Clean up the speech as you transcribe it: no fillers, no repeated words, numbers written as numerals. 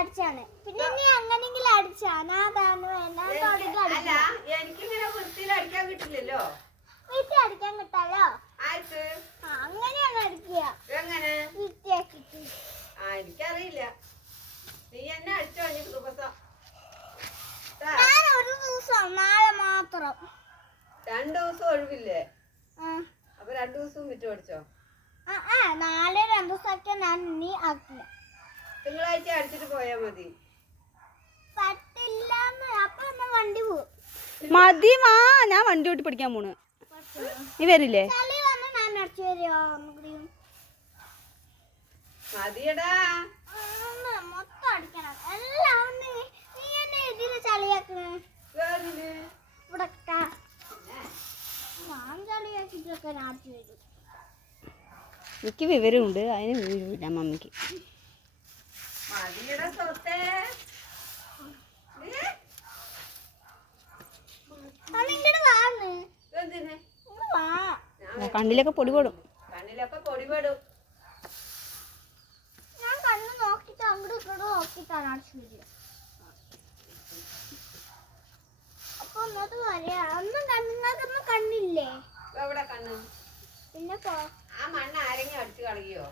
അടിച്ചാണ്. പിന്നെ നീ അങ്ങനെങ്കിലും അടിച്ചാ എനിക്കിങ്ങനെ വൃത്തിയിൽ അടിക്കാൻ കിട്ടില്ലല്ലോ. വീട്ടിൽ അടിക്കാൻ കിട്ടാലോ. അങ്ങനെയാണ് അടിക്കുക. എങ്ങനെ? വൃത്തിയാക്കിട്ട്. എനിക്കറിയില്ല. നീ എന്നെ അടിച്ചോ? ഞാൻ ഒരു ദിവസം നാളെ മാത്രം. 2 ദിവസം ഒഴിവില്ലേ? അപ്പൊ 2 ദിവസവും വിറ്റ് പഠിച്ചോ? നാളെ 2 ദിവസമൊക്കെ ഞാൻ ഇനി ആക്കില്ല. തിങ്കളാഴ്ച അടിച്ചിട്ട് പോയാ മതി. പറ്റില്ല. അപ്പൊ എന്നാ വണ്ടി പോകും. മതി വാ, ഞാൻ വണ്ടി ഓട്ടി പഠിക്കാൻ പോണ്. നീ വരില്ലേ? ചളി വന്ന് ഞാൻ അടിച്ചു തരുമോ? മതിയടാ. മൊത്തം അടിക്കണം. എല്ലാം നീ എന്നെ ഇതില് ചളിയാക്കണേ. ഇവിടെ ഞാൻ ചളിയാക്കിട്ടൊക്കെ ഞാൻ അടിച്ചു തരും. എനിക്ക് വിവരമുണ്ട്, അതിന് വിവരമില്ല മമ്മിക്ക്. മതിയടാ സ്വത്തേ. കണ്ണിലൊക്കെ പൊടി പെടും. കണ്ണിലൊക്കെ പൊടി പെടും. ഞാൻ കണ്ണ് നോക്കിട്ട് അങ്ങോട്ട് ഇങ്ങോട്ട് നോക്കിട്ടാണ് അടിച്ചു തരിക. അപ്പൊ ഒന്നത് പറയാ ഒന്നും കണ്ണുങ്ങൾക്കൊന്നും കണ്ണില്ലേ? എവിടെ കണ്ണ്? പിന്നെ ആ മണ്ണ് ആരെങ്കിലും അടിച്ചു കളയോ?